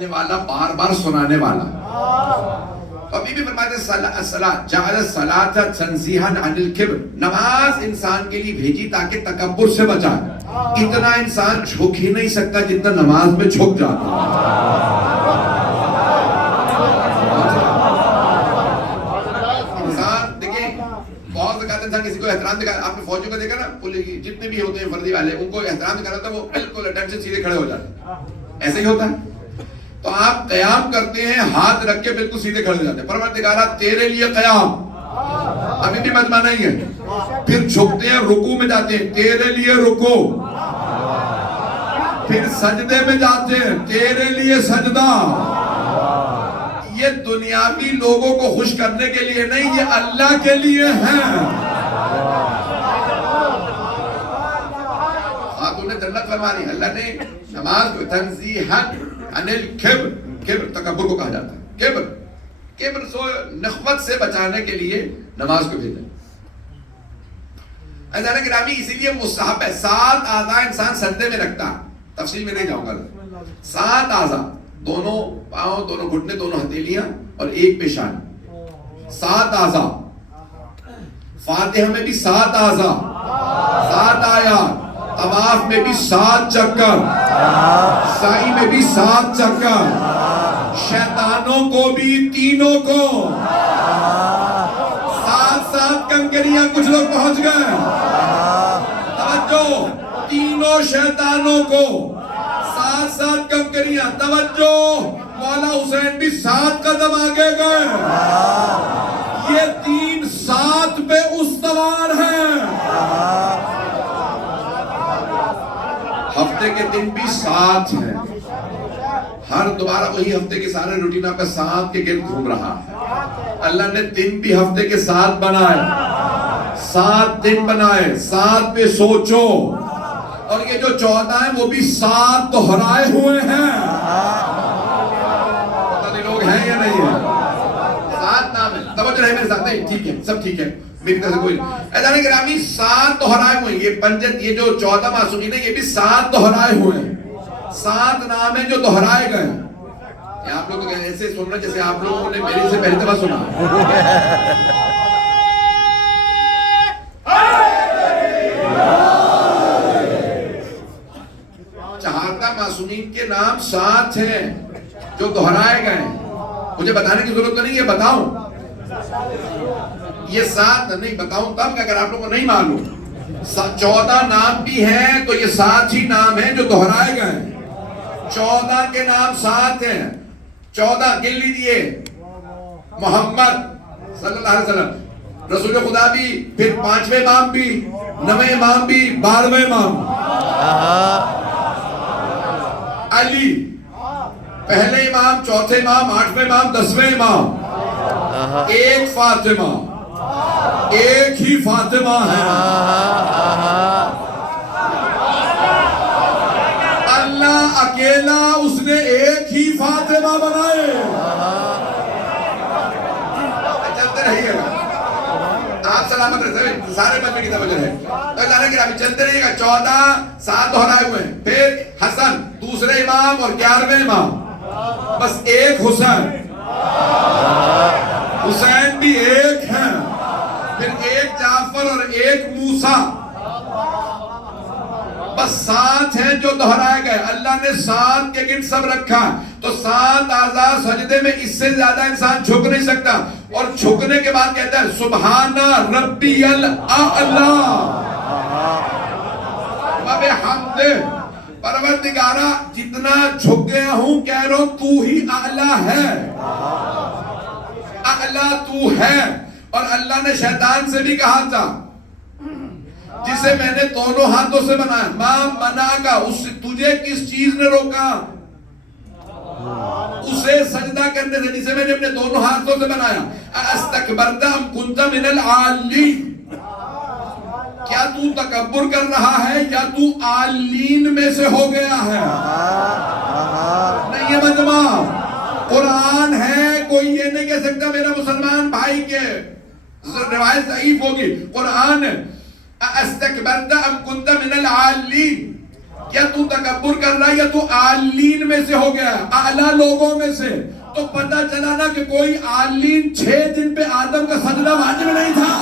والا بار بار سنانے والا. تو ابھی بھی فرماتے ہیں جعل الصلاۃ تنزیہا عن الکبر، نماز انسان کے لیے بھیجی تاکہ تکبر سے بچائے. اتنا انسان جھک ہی نہیں سکتا جتنا نماز میں جھک جاتا ہے. انسان دیکھیں بہت زیادہ انسان کسی کو احترام دکھا، آپ نے فوجیوں کو دیکھا نا، پولیس جتنے بھی ہوتے ہیں فردی والے، ان کو احترام دکھانا ہوتا ہے وہ بالکل اٹینشن سیدھے کھڑے ہو جاتے ہیں. ایسے ہی ہوتا ہے. تو آپ قیام کرتے ہیں ہاتھ رکھ کے بالکل سیدھے کھڑے ہو جاتے ہیں. پروردگارا تیرے لیے قیام، ابھی بھی مجمع نہیں ہے. پھر جھکتے ہیں رکوع میں جاتے ہیں، تیرے لیے رکوع. پھر سجدے میں جاتے ہیں، تیرے لیے سجدہ. یہ دنیاوی لوگوں کو خوش کرنے کے لیے نہیں، یہ اللہ کے لیے ہے. خاتون جنت فرما رہی، اللہ نے نماز کو تنزیہا عن الکبر، کبر تکبر کو کہا جاتا ہے. کبر سو نخوت سے بچانے کے لیے نماز کو بھیجا. عزیزان گرامی اسی لیے مستحب ہے. 7 اعضاء انسان سجدے میں رکھتا ہے، تفصیل میں نہیں جاؤں گا. 7 اعضاء، دونوں پاؤں، دونوں گھٹنے، دونوں ہتھیلیاں اور ایک پیشانی. 7 اعضاء. فاتحہ میں بھی 7 اعضاء، 7 آیات. طواف میں بھی 7 چکر، سعی میں بھی 7 چکر. شیطانوں کو بھی تینوں کو 7 کنکریاں. کچھ لوگ پہنچ گئے. توجہ، تینوں شیطانوں کو 7 کنکریاں. توجہ، مولا حسین بھی 7 قدم آگے گئے. یہ 3 7 پہ استوار ہیں. ہفتے کے دن بھی 7 ہیں. ہر دوبارہ وہی ہفتے کے سارے روٹینہ پہ 7 کے گرد گھوم رہا ہے. اللہ نے دن بھی ہفتے کے 7 بنائے، 7 دن بنائے. 7 پہ سوچو. اور یہ جو 14 ہیں وہ بھی 7 دہرائے ہوئے ہیں. پتہ نہیں لوگ ہیں یا نہیں ہیں. 7 نام ہے. توجہ رہے میرے ساتھ. نہیں ٹھیک ہے، سب ٹھیک ہے میری طرف سے کوئی. عزیزان گرامی 7 دہرائے ہوئے. یہ پنجت، یہ جو 14 معصومین ہیں، یہ بھی 7 دہرائے ہوئے ہیں. 7 نام ہیں جو دہرائے گئے. آپ لوگ تو ایسے سن رہے جیسے آپ لوگوں نے میری سے پہلی دفعہ سنا. چہارتا معصومین کے نام 7 ہیں جو دہرائے گئے. مجھے بتانے کی ضرورت تو نہیں ہے، بتاؤں یہ 7 نہیں بتاؤں تب کہ اگر آپ لوگوں کو نہیں معلوم. 14 نام بھی ہیں تو یہ 7 ہی نام ہیں جو دہرائے گئے ہیں. 14 کے نام 7 ہیں. 14 گن لیجئے. محمد صلی اللہ علیہ وسلم رسول خدا بھی، پھر 5ویں امام بھی، 9ویں امام بھی، 12ویں امام. علی پہلے امام، 4تھے امام، 8ویں امام، 10ویں امام. ایک فاطمہ، ایک ہی فاطمہ ہے. اللہ اکیلا اس نے ایک ہی فاطمہ بنائے. چلتے رہیے گا آپ سلامت رہتے، سارے بچے کی توجہ ہے. تو اللہ کے رابطے چلتے رہیے گا. 14 7 دہرائے ہوئے ہیں. پھر حسن دوسرے امام اور 11ویں امام. بس ایک حسین. حسین بھی ایک ہیں. پھر ایک جعفر اور ایک موسیٰ. بس 7 ہیں جو دہرائے گئے. اللہ نے 7 کے گن سب رکھا. تو 7 اعضاء سجدے میں، اس سے زیادہ انسان جھک نہیں سکتا. اور جھکنے کے بعد کہتا ہے سبحان ربی الاعلی و بحمدہ. پروردگارا جتنا جھک گیا ہوں کہہ رہا ہوں تو ہی اعلیٰ ہے. اعلیٰ تو ہے. اور اللہ نے شیطان سے بھی کہا تھا جسے میں نے دونوں ہاتھوں سے بنایا، ماں منع کا، اس سے تجھے کس چیز نے روکا اسے سجدہ کرنے سے جسے میں نے اپنے دونوں ہاتھوں سے بنایا. استکبرت ام کنت من العالین. کیا تو تکبر کر رہا ہے یا تو عالین میں سے ہو گیا ہے؟ نہیں، یہ مجمع قرآن ہے. کوئی یہ نہیں کہہ سکتا میرا مسلمان بھائی کے روایت ضعیف ہوگی. قرآن استکبرت ام کنت من العالین. یا تو تکبر کر رہا ہے یا تو عالین میں سے ہو گیا، اعلیٰ لوگوں میں سے. تو پتہ چلا نا کہ کوئی عالین 6 دن پہ آدم کا سجدہ واجب نہیں تھا.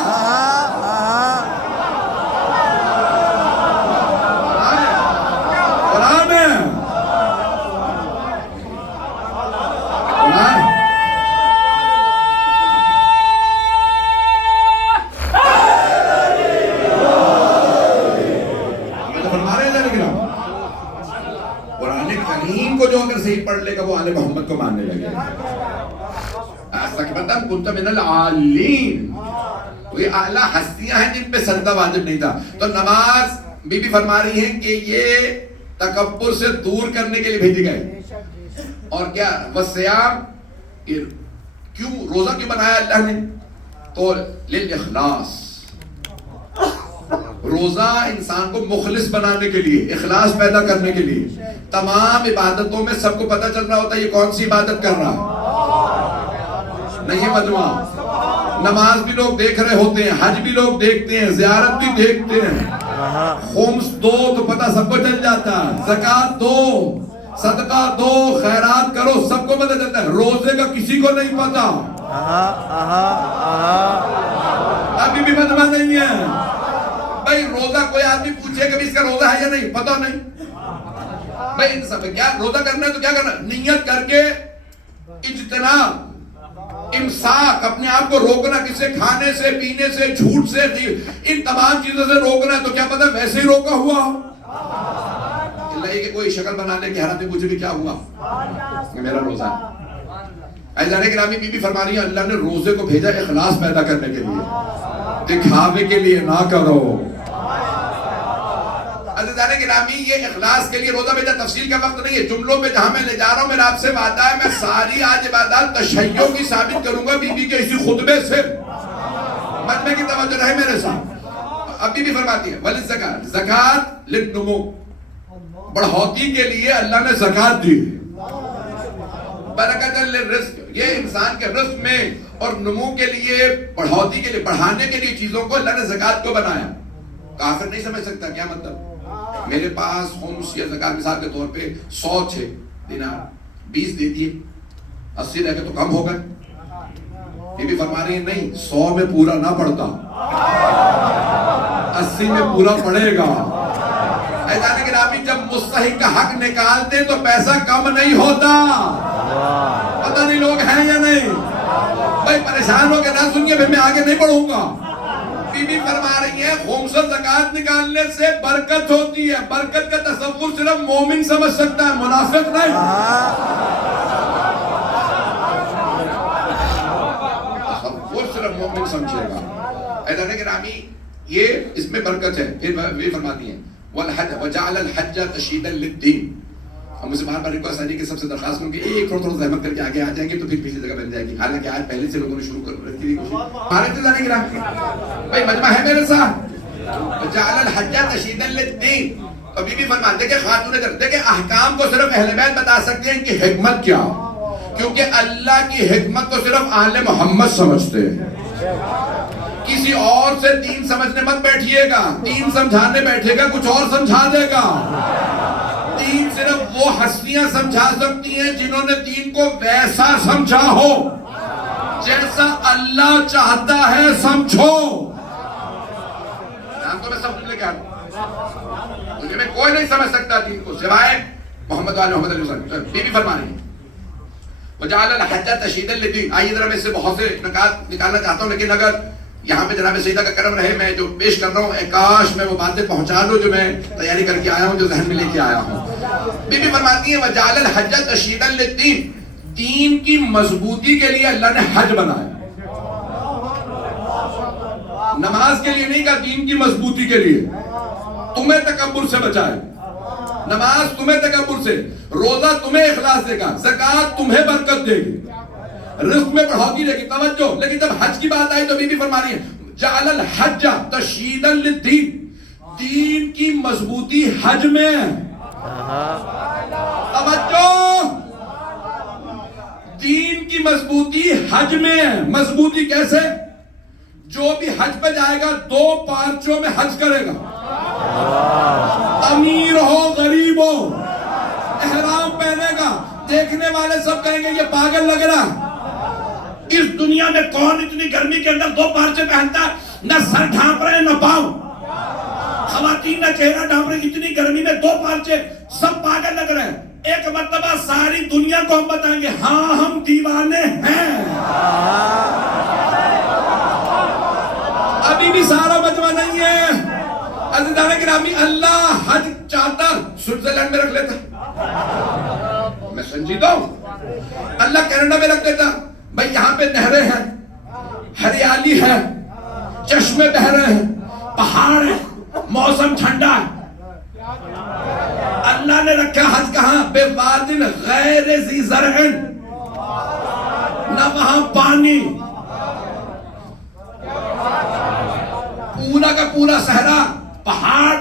قرآن ہے. کو جو اگر صحیح پڑھ لے گا وہ آل محمد کو ماننے لگے گا. استکبرتم کنت من العالین. تو یہ اعلیٰ ہستیاں ہیں جن پہ سجدہ واجب نہیں تھا. تو نماز بی بی فرما رہی ہیں کہ یہ تکبر سے دور کرنے کے لیے بھیجی گئے. اور کیا والصیام، کیوں روزہ کیوں بنایا اللہ نے؟ تو للاخلاص، روزہ انسان کو مخلص بنانے کے لیے، اخلاص پیدا کرنے کے لیے. تمام عبادتوں میں سب کو پتہ چل رہا ہوتا ہے یہ کون سی عبادت کر رہا نہیں ہے مجموعہ. نماز بھی لوگ دیکھ رہے ہوتے ہیں، حج بھی لوگ دیکھتے ہیں، زیارت بھی دیکھتے ہیں. خمس دو تو پتہ سب کو چل جاتا ہے، زکوٰۃ دو، صدقہ دو، خیرات کرو، سب کو پتہ چلتا ہے. روزے کا کسی کو نہیں پتا. ابھی بھی مجمع نہیں ہے بھائی. روزہ کوئی آدمی پوچھے کہ اس کا روزہ ہے یا نہیں، پتہ نہیں بھائی. کیا روزہ کرنا ہے تو کیا کرنا؟ نیت کر کے اجتناب، امساک، اپنے آپ کو روکنا، کسی کھانے سے، پینے سے، جھوٹ سے، ان تمام چیزوں سے روکنا ہے. تو کیا پتہ ویسے ہی روکا ہوا ہو. اللہ کہ کوئی شکل بنانے کے حالت میں پوچھے بھی کیا ہوا، میرا روزہ. عزیزان گرامی، بی بی فرما رہی ہے اللہ نے روزے کو بھیجا اخلاص پیدا کرنے کے لیے، دکھاوے کے لیے نہ کرو. عزیزان گرامی، یہ اخلاص کے لیے روزہ بھیجا. تفصیل کا وقت نہیں ہے، جملوں پہ جہاں میں لے جا رہا ہوں میرا آپ سے وعدہ ہے میں ساری آج عبادات تشیع کی ثابت کروں گا بی بی کے اسی خطبے سے. مجمع کی توجہ رہے میرے ساتھ. اب بی بی فرماتی ہے وللزکاۃ، زکوٰۃ للنمو، بڑھوتی کے لیے اللہ نے زکوٰۃ دی. برکت للرزق، یہ انسان کے رزق میں اور نمو کے لیے، بڑھوتی کے لیے، بڑھانے کے لیے چیزوں کو اللہ نے زکوٰۃ کو بنایا. کافر نہیں سمجھ سکتا کیا مطلب. میرے پاس خمس یا زکوٰۃ مثال کے طور پہ 100 تھے دینار، 20 دے دیے، 80 رہ گئے تو کم ہو گئے. یہ بھی فرما رہی ہے نہیں، 100 میں پورا نہ پڑتا، 80 میں پورا پڑے گا. ایسا کہ آپ جب مستحق کا حق نکالتے تو پیسہ کم نہیں ہوتا. پتہ نہیں لوگ ہیں یا نہیں بھائی. پریشان ہو کے نہ سنیے، پھر میں آگے نہیں پڑھوں گا. بی بی فرما رہی ہے خمس زکوٰۃ نکالنے سے برکت ہوتی ہے. برکت کا تصور صرف مومن سمجھ سکتا ہے، منافق نہیں. تصور صرف مومن سمجھے گا. ایسا گرامی یہ اس میں برکت ہے. پھر وہ فرماتی ہیں والحج وجعل الحج تشییدا للدین. اور مجھے بار بار ریکویسٹ آ رہی ہے کہ سب سے درخواست کروں کہ ایک تھوڑا زحمت کر کے آگے آ جائیں گے تو پھر پچھلی جگہ بن جائے گی. حالانکہ آج پہلے سے لوگوں نے شروع کر رکھی تھی کوشش. ہمارے جانے کی راہ بھائی مجمع ہے میرے ساتھ. وجعل الحج تشییدا للدین. اور بی بی فرماتے کہ خاتون جنت، دیکھیں احکام کو صرف اہل بیت بتا سکتے ہیں ان کی حکمت کیا، کیونکہ اللہ کی حکمت کو صرف آل محمد سمجھتے ہیں. کسی اور سے دین سمجھنے مت بیٹھیے گا. دین سمجھانے بیٹھے گا کچھ اور سمجھا دے گا. دین صرف وہ ہستیاں سمجھا سکتی ہیں جنہوں نے دین کو ویسا سمجھا ہو جیسا اللہ چاہتا ہے سمجھو. تو میں سب لے کے آتا مجھے میں کوئی نہیں سمجھ سکتا دین کو سوائے محمد علیہ وسلم. بی بی فرما رہی ہے وجعل الحج تشییدا للدین. آئیے ذرا میں اس سے بہت سے نکات نکالنا چاہتا ہوں، لیکن اگر یہاں پہ جناب سیدہ کا کرم رہے میں جو پیش کر رہا ہوں کاش میں وہ باتیں پہنچا دوں جو میں تیاری کر کے آیا ہوں، جو ذہن میں لے کے آیا ہوں. بی بی فرماتی ہے وجعل الحج تشییدا للدین. دین کی مضبوطی کے لیے اللہ نے حج بنایا. نماز کے لیے نہیں کہا، دین کی مضبوطی کے لیے. تمہیں تکبر سے بچائے، نماز تمہیں تکبر سے، روزہ تمہیں اخلاص دے گا، زکوٰۃ تمہیں برکت دے گی، رزق میں بڑھوتی دے گی. توجہ. لیکن جب حج کی بات آئی تو بی بی فرما رہی ہے جعل الحج تشییدا للدین. دین کی مضبوطی حج میں. توجہ. دین کی مضبوطی حج میں. مضبوطی کیسے؟ جو بھی حج پہ جائے گا 2 پارچوں میں حج کرے گا. امیر ہو غریب ہو احرام پہنے گا, دیکھنے والے سب کہیں گے یہ پاگل لگ رہا. اس دنیا میں کون اتنی گرمی کے اندر 2 پارچے پہنتا ہے, نہ سر ڈھانپ رہے نہ پاؤں, خواتین نہ چہرہ ڈھانپ رہے, اتنی گرمی میں 2 پارچے, سب پاگل لگ رہے ہیں. ایک مرتبہ ساری دنیا کو ہم بتائیں گے ہاں ہم دیوانے ہیں. ابھی بھی سارا مجمع نہیں ہے. عزیزان گرامی, اللہ حج چاہتا سوئٹزرلینڈ میں رکھ لیتا, میں سنجیدہ ہوں, اللہ کینیڈا میں رکھ دیتا. بھئی یہاں پہ نہریں ہیں, ہریالی ہے, چشمے بہ رہے ہیں, پہاڑ ہے, موسم ٹھنڈا ہے. اللہ نے رکھا حج کہاں؟ بے وادن غیر ذی زرع, نہ وہاں پانی, پورا کا پورا صحرا, پہاڑ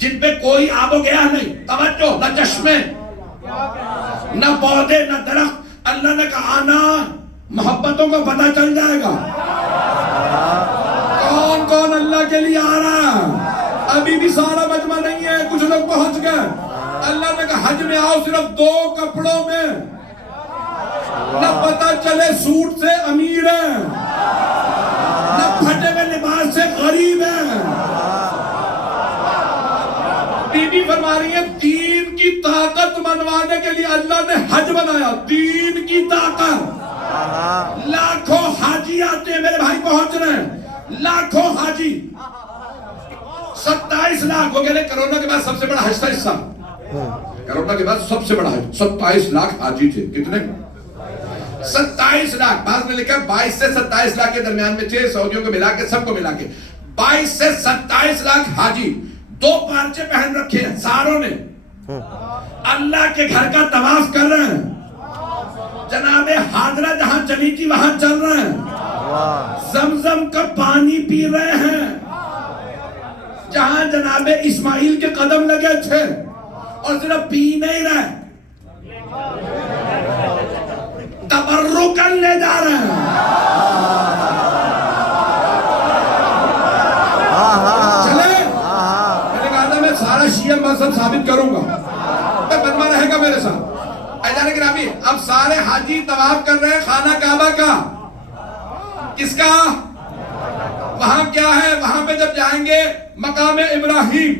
جن پہ کوئی آب و گیا نہیں, توجہ, نہ چشمے نہ پودے نہ درخت. اللہ نے کہا آنا, محبتوں کو پتہ چل جائے گا کون کون اللہ کے لیے آ رہا. ابھی بھی سارا مجمع نہیں ہے, کچھ لوگ پہنچ گئے. اللہ نے کہا حج میں آؤ صرف 2 کپڑوں میں, نہ پتہ چلے سوٹ سے امیر ہے نہ پھٹے ہوئے لباس سے غریب ہے. بی بی فرما رہی ہے دین کی طاقت منوانے کے لیے اللہ نے حج بنایا. دین کی طاقت, لاکھوں حاجی آتے ہیں میرے بھائی, پہنچ رہے ہیں لاکھوں حاجی. 27 لاکھ ہو گئے. کرونا کے بعد سب سے بڑا حج تھا اس سال, کرونا کے بعد سب سے بڑا حج, 27 لاکھ حاجی تھے. کتنے؟ 27 لاکھ. بعض نے لکھا 22 سے 27 لاکھ کے درمیان میں تھے, سعودیوں کو ملا کے, سب کو ملا کے 22 سے 27 لاکھ حاجی. 2 پارچے پہن رکھے ہیں ساروں نے, اللہ کے گھر کا طواف کر رہے ہیں. جناب حاضرہ جہاں چلی تھی وہاں چل رہے ہیں, زمزم کا پانی پی رہے ہیں. جہاں جناب اسماعیل کے قدم لگے تھے, اور صرف پی نہیں رہے, تبرکن لے جا رہے ہیں. چلے میں نے کہا تھا میں سارا شیعہ مذہب ثابت کروں گا, میں بدمہ رہے گا میرے ساتھ. عزیزان گرامی, اب سارے حاجی طواف کر رہے ہیں خانہ کعبہ کا. کس کا؟ وہاں کیا ہے؟ وہاں پہ جب جائیں گے مقام ابراہیم,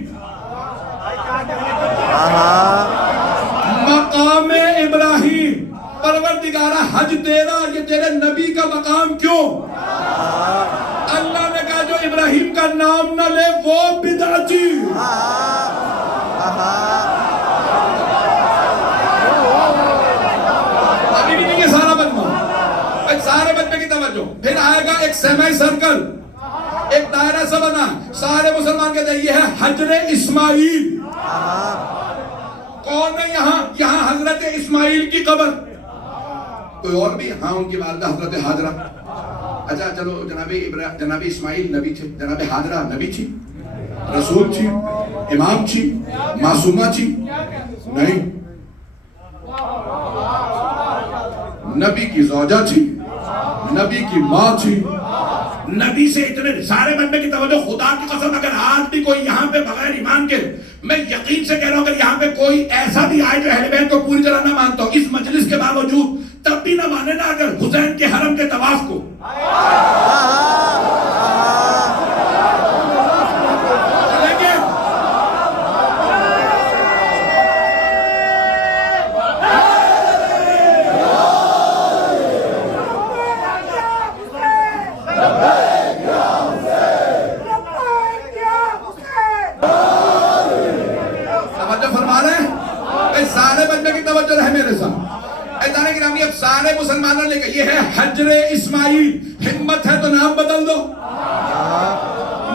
مقام ابراہیم. پروردگارہ حج تیرا, یہ تیرے نبی کا مقام کیوں؟ اللہ نے کہا جو ابراہیم کا نام نہ لے وہ بدعتی. ابھی بھی نہیں ہے سارا مجمع, سارے مجمع کی توجہ. پھر آئے گا ایک سیمی سرکل, ایک دائرہ سا بنا, سارے مسلمان کہتے ہیں یہ ہے حجر اسماعیل. کون ہے یہاں؟ یہاں حضرت اسماعیل کی قبر. کوئی اور بھی؟ ہاں ان کی والدہ حضرت حاجرہ. اچھا چلو, جناب اسماعیل نبی تھے, جناب حاجرہ نبی تھی, رسول تھی, امام تھی, معصومہ تھی؟ نہیں, نبی کی زوجہ تھی, نبی کی ماں تھی. نبی سے اتنے سارے بندے کی توجہ. خدا کی قسم اگر آج بھی کوئی یہاں پہ بغیر ایمان کے, میں یقین سے کہہ رہا ہوں اگر یہاں پہ کوئی ایسا بھی آئے جو اہل بیت کو پوری طرح نہ مانتا ہو, اس مجلس کے باوجود تب بھی نہ مانے نا اگر حسین کے حرم کے طواف کو. اب سارے مسلمانوں نے کہا یہ ہے حجر اسماعیل. ہمت ہے تو نام بدل دو.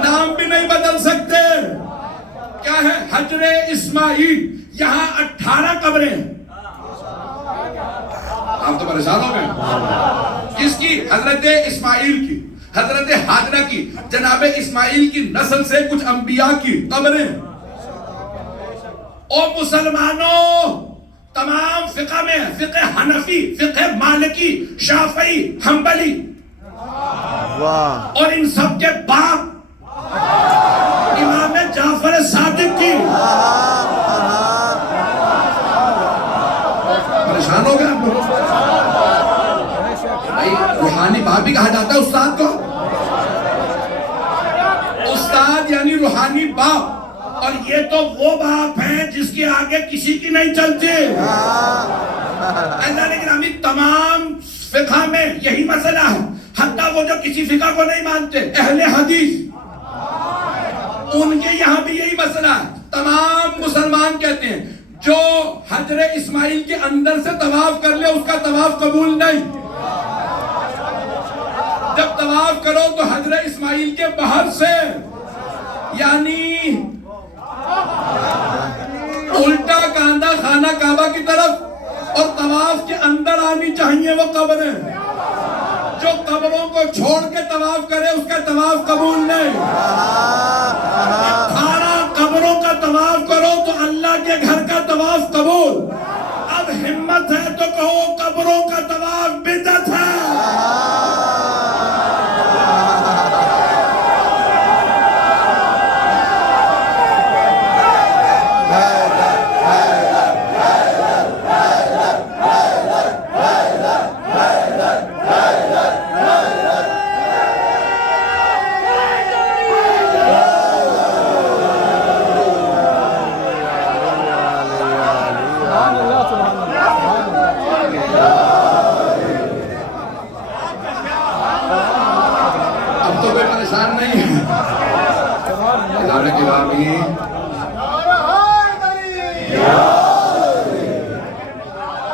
نام بھی نہیں بدل سکتے. کیا ہے؟ حجر اسماعیل. یہاں 18 قبریں ہیں. آپ تو پریشان ہو گئے. کس کی؟ حضرت اسماعیل کی, حضرت حاجرہ کی, جناب اسماعیل کی نسل سے کچھ انبیاء کی قبریں. او مسلمانوں, تمام فقہ میں, فقہ حنفی, فقہ مالکی, شافعی, حنبلی, اور ان سب کے باپ امام جعفر صادق کی. پریشان ہو گئے آپ لوگ؟ بھائی روحانی باپ بھی کہا جاتا ہے استاد کو. استاد یعنی روحانی باپ. اور یہ تو وہ باپ ہیں جس کے آگے کسی کی نہیں چلتی. لیکن ہمیں تمام فقہ میں یہی مسئلہ ہے. حتیٰ وہ جو کسی فقہ کو نہیں مانتے اہل حدیث, ان کے یہاں بھی یہی مسئلہ ہے. تمام مسلمان کہتے ہیں جو حجر اسماعیل کے اندر سے طواف کر لے اس کا طواف قبول نہیں. جب طواف کرو تو حجر اسماعیل کے باہر سے, یعنی الٹا کاندھا خانہ کعبہ کی طرف, اور طواف کے اندر آنی چاہیے وہ قبریں. جو قبروں کو چھوڑ کے طواف کرے اس کا طواف قبول نہیں. 18 قبروں کا طواف کرو تو اللہ کے گھر کا طواف قبول. اب ہمت ہے تو کہو قبروں کا طواف بدعت ہے.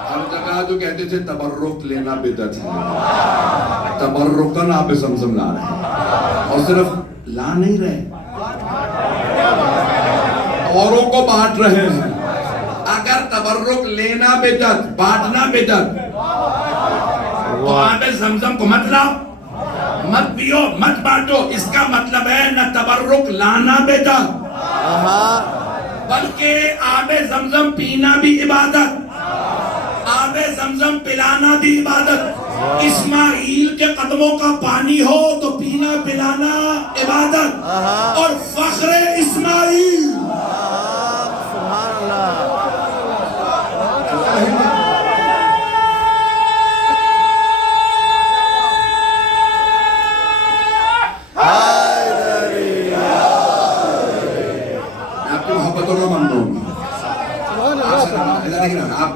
ہر جگہ جو کہتے تھے تبرک لینا بدعت ہے, تبرکن آپ زمزم لا رہے ہیں, اور صرف لا نہیں رہے, اوروں کو بانٹ رہے ہیں. اگر تبرک لینا بدعت, بانٹنا بدعت, تو آپ زمزم کو مت لاؤ, مت پیو, مت بانٹو. اس کا مطلب ہے نہ تبرک لانا بدعت, بلکہ آب زمزم پینا بھی عبادت, آب زمزم پلانا بھی عبادت. اسماعیل کے قدموں کا پانی ہو تو پینا پلانا عبادت, اور فخر اسماعیل. سبحان اللہ. آپ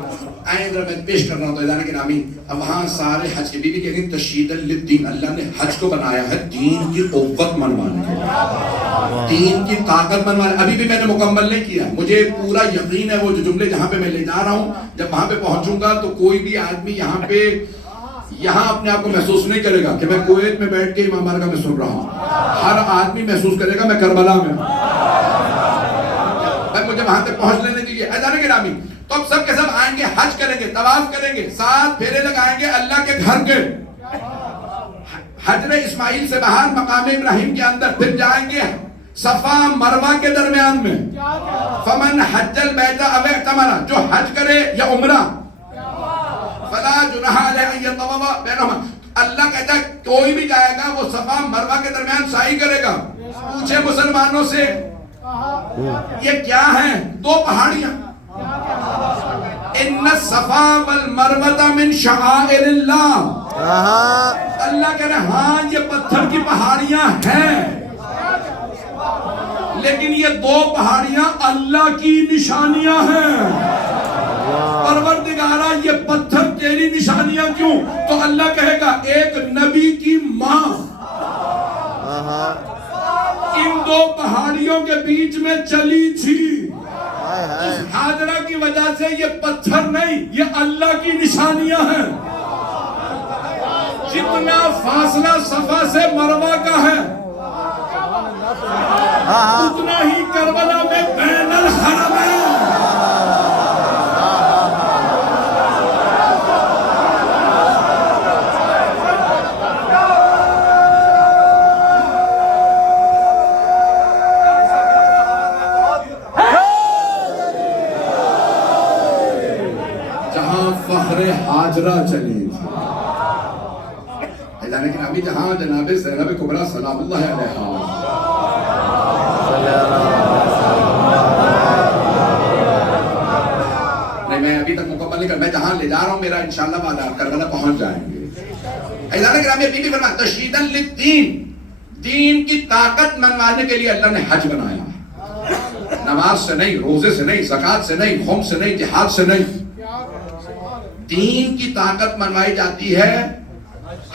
آئیں ذرا میں پیش کر رہا ہوں تو ادارہ کے نامی. اب وہاں سارے حج کے بی بی کہیں گے تشہیدًا للدین, اللہ نے حج کو بنایا ہے دین کی قوت منوانے کے لیے, دین کی طاقت منوانے. ابھی بھی میں نے مکمل نہیں کیا, مجھے پورا یقین ہے وہ جو جملے جہاں پہ میں لے جا رہا ہوں جب وہاں پہ پہنچوں گا تو کوئی بھی آدمی یہاں اپنے آپ کو محسوس نہیں کرے گا کہ میں کویت میں بیٹھ کے امام بارگاہ میں سن رہا ہوں. ہر آدمی محسوس کرے گا میں کربلا میں ہوں. مجھے وہاں تک پہنچ لینے دیجیے ادارے کے نامی. تو اب سب کے سب آئیں گے, حج کریں گے, طواف کریں گے, 7 پھیرے لگائیں گے اللہ کے گھر کے, حجر اسماعیل سے باہر مقام ابراہیم کے اندر, پھر جائیں گے صفا مروہ کے درمیان میں. فمن حج البیت او اعتمر, جو حج کرے یا عمرہ, فلا جناح علیہ ان یطوف بینہما. اللہ کہتا ہے کوئی بھی جائے گا وہ صفا مروہ کے درمیان سعی کرے گا. پوچھے مسلمانوں سے یہ کیا ہیں؟ 2 پہاڑیاں. ان الصفا والمروہ من شعائر اللہ. اللہ کہہ رہے ہاں یہ پتھر کی پہاڑیاں ہیں, لیکن یہ 2 پہاڑیاں اللہ کی نشانیاں ہیں. پروردگارہ یہ پتھر تیری نشانیاں کیوں؟ تو اللہ کہے گا ایک نبی کی ماں ان 2 پہاڑیوں کے بیچ میں چلی تھی. اس حاجرہ کی وجہ سے یہ پتھر نہیں, یہ اللہ کی نشانیاں ہیں. جتنا فاصلہ صفا سے مروہ کا ہے اتنا ہی کربلا میں بین الحرم ہے. حاجرہ چلی تھی. لیکن ابھی جہاں جناب زینب کبریٰ سلام اللہ علیہا نہیں کر, میں جہاں لے جا رہا ہوں میرا انشاءاللہ وعدہ کربلا پہنچ جائیں گے. عزیزان گرامی, بی بی فرمایا تشدیداً للدین, دین کی طاقت منوانے کے لیے اللہ نے حج بنایا. نماز سے نہیں, روزے سے نہیں, زکات سے نہیں, خمس سے نہیں, جہاد سے نہیں, دین کی طاقت منوائی جاتی ہے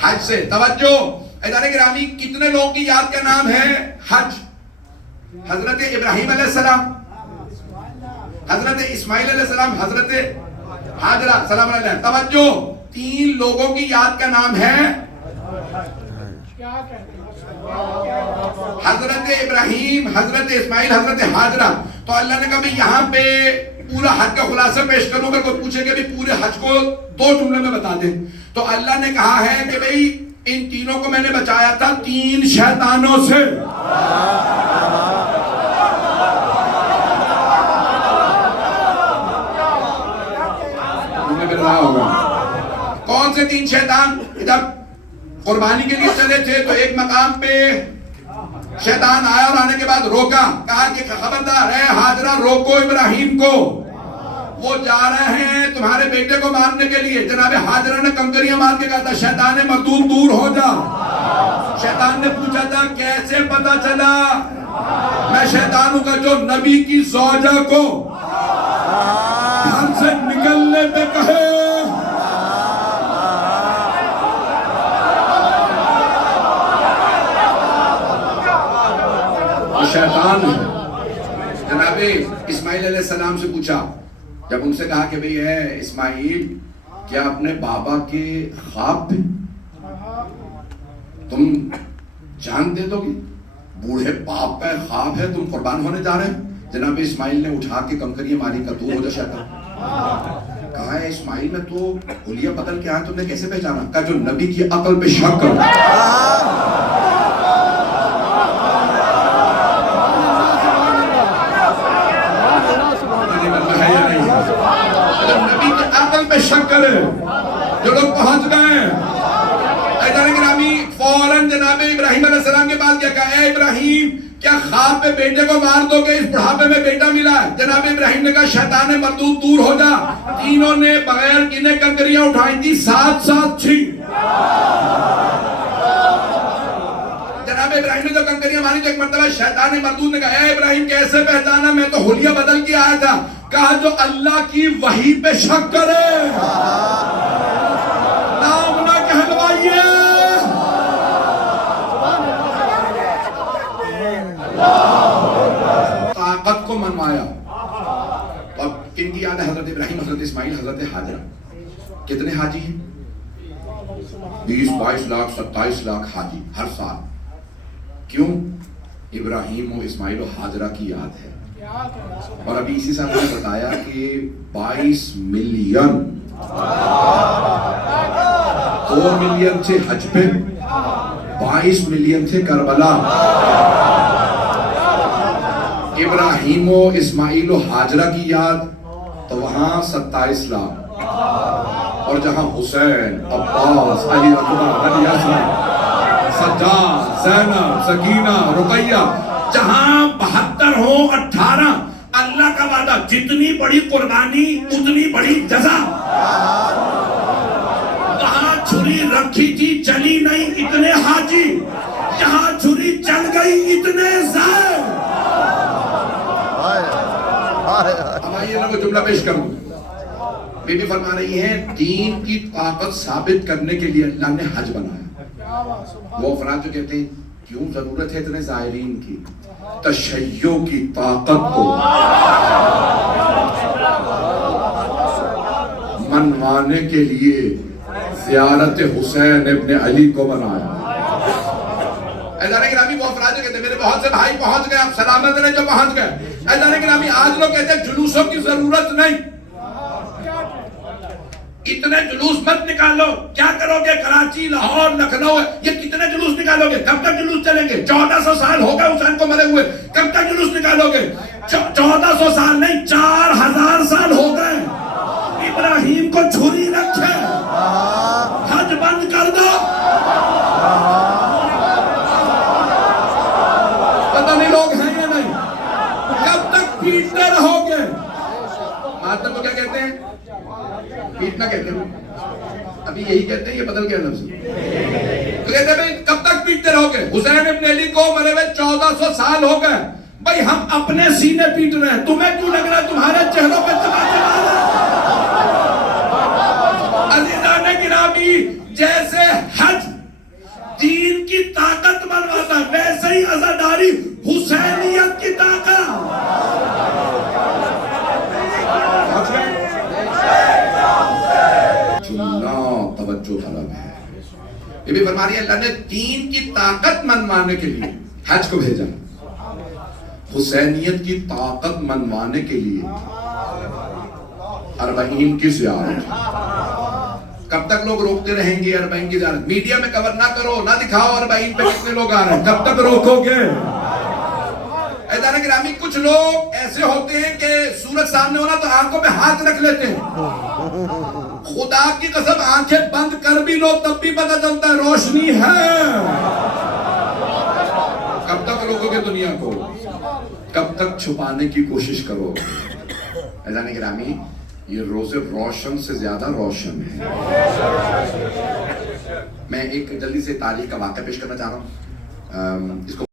حج سے. توجہ عزیزان گرامی, کتنے لوگوں کی یاد کا نام ہے حج؟ حضرت ابراہیم علیہ السلام, حضرت اسماعیل علیہ السلام, حضرت حاجرہ سلام علیہ. توجہ, 3 لوگوں کی یاد کا نام ہے حضرت ابراہیم, حضرت اسماعیل, حضرت حاجرہ. تو اللہ نے کہا میں یہاں پہ پورا حج کا خلاصہ پیش کروں گا. کوئی پوچھے کہ پورے حج کو 2 جملے میں بتا دیں, تو اللہ نے کہا ہے کہ بھئی ان تینوں کو میں نے بچایا تھا 3 شیطانوں سے. ہوگا کون سے 3 شیطان؟ جب قربانی کے لیے چلے تھے تو ایک مقام پہ شیطان آیا اور آنے کے بعد روکا, کہا کہ خبردار ہے حاجرہ, روکو ابراہیم کو, وہ جا رہے ہیں تمہارے بیٹے کو مارنے کے لیے. جناب حاجرہ نے کنکریاں مار کے کہا تھا شیطان مردود دور ہو جا. شیطان نے پوچھا تھا کیسے پتا چلا؟ میں شیطان ہوں کا جو نبی کی زوجہ کو گھر سے نکلنے پہ کہے. شیطان جناب اسماعیل علیہ السلام سے پوچھا, جب ان سے کہا کہ بھئی ہے اسماعیل, کیا اپنے بابا کے خواب پہ تم جان دے دو گے؟ بوڑھے باپ کا خواب ہے, تم قربان ہونے جا رہے ہیں. جناب اسماعیل نے اٹھا کے کنکریاں ماری, کا دور ہو جا شیطان. کہا ہے اسماعیل میں تو حلیہ بدل کے آیا, تم نے کیسے پہچانا؟ کہا جو نبی کی عقل پہ شک کرو. نبی کی عقل پہ شک کرے جو لوگ پہنچ گئے. عزیزان گرامی, فوراً جناب ابراہیم علیہ السلام کے پاس کیا کہا, اے ابراہیم کیا خواب پہ بیٹے کو مار دو گے؟ اس بڑھاپے میں بیٹا ملا ہے. جناب ابراہیم نے کہا شیطان مردود دور ہو جا. تینوں نے بغیر گنے کنکریاں اٹھائی تھی, 7 تھی. جناب ابراہیم نے جو کنکریاں ماری تو ایک مرتبہ شیطان مردود نے کہا اے ابراہیم کیسے پہچانا؟ میں تو حلیہ بدل کے آیا تھا. کہا جو اللہ کی وحی پہ شک کرے نام نہ کہلوائیے. طاقت کو منوایا. اور کن کی یاد ہے؟ حضرت ابراہیم, حضرت اسماعیل, حضرت حاجرہ. کتنے حاجی ہیں؟ 20-22 لاکھ 27 لاکھ حاجی ہر سال. کیوں؟ ابراہیم و اسماعیل و حاجرہ کی یاد ہے. اور ابھی اسی ساتھ میں نے بتایا کہ 22 ملین 2 ملین تھے حج پہ, 22 ملین تھے کربلا. ابراہیم و اسماعیل و حاجرہ کی یاد تو وہاں 27 لاکھ, اور جہاں حسین, عباس, علی اکبر, علی اصغر, سجاد, زینب, سکینہ, رقیہ, جہاں 72 ہو 18, اللہ کا وعدہ جتنی بڑی قربانی اتنی بڑی جزا. وہاں چھری رکھی تھی چلی نہیں اتنے حاجی, جہاں چھری چل گئی اتنے زائر. اب آئیے میں جملہ پیش کروں. بی بی فرما رہی ہے دین کی طاقت ثابت کرنے کے لیے اللہ نے حج بنایا. وہ افراد جو کہتے ہیں کیوں ضرورت ہے اتنے زائرین کی؟ تشیع کی طاقت کو منوانے کے لیے زیارت حسین ابن علی کو بنایا. ایدان گرامی وہ افراد جو کہتے ہیں میرے بہت سے بھائی پہنچ گئے, آپ سلامت رہے جو پہنچ گئے. ایدان گرامی آج لوگ کہتے ہیں جلوسوں کی ضرورت نہیں, اتنے جلوس مت نکالو. کیا کرو گے؟ کراچی, لاہور, لکھنؤ, یہ کتنے جلوس نکالو گے؟ کب تک جلوس چلیں گے؟ 1400 سال ہو گئے حسین کو مرے ہوئے, کب تک جلوس نکالو گے؟ 1400 سال نہیں 4000 سال ہو گئے. ابراہیم کو چھری رکھے, حج بند کر دو. پتہ نہیں لوگ ہیں یا نہیں, کب تک پیٹتے رہو گے؟ ماتم کو کیا کہتے ہیں؟ یہی کہتے ہیں، یہ بدل گیا لفظ؟ تو کہتے ہیں بھائی کب تک پیٹتے رہو گے؟ حسین ابن علی کو مرے ہوئے 1400 سال ہو گئے، بھائی ہم اپنے سینے پیٹ رہے ہیں، تمہیں کیوں لگ رہا ہے تمہارے چہروں پہ تماچے مار رہے ہیں؟ عزیزان گرامی، جیسے حج دین کی طاقت بنواتا ویسے ہی عزاداری حسینیت کی طاقت۔ چننا توجہ طلب ہے۔ یہ بھی فرما رہی ہے اللہ نے دین کی طاقت منوانے کے لیے حج کو بھیجا، حسینیت کی طاقت منوانے کے لیے اربعین کی زیارت۔ کب تک لوگ روکتے رہیں گے اربعین کی زیارت؟ میڈیا میں کور نہ کرو، نہ دکھاؤ اربعین پہ کتنے لوگ آ رہے ہیں، کب تک روکو گے؟ عزیزان گرامی، کچھ لوگ ایسے ہوتے ہیں کہ سورج سامنے ہونا تو آنکھوں پہ ہاتھ رکھ لیتے ہیں، خدا کی قسم آنکھیں بند کر بھی لو تب بھی پتہ چلتا ہے روشنی ہے۔ کب تک روکو گے دنیا کو؟ کب تک چھپانے کی کوشش کرو؟ عزیزان گرامی، یہ روز روشن سے زیادہ روشن ہے۔ میں ایک جلدی سے تاریخ کا واقعہ پیش کرنا چاہ رہا ہوں، اس کو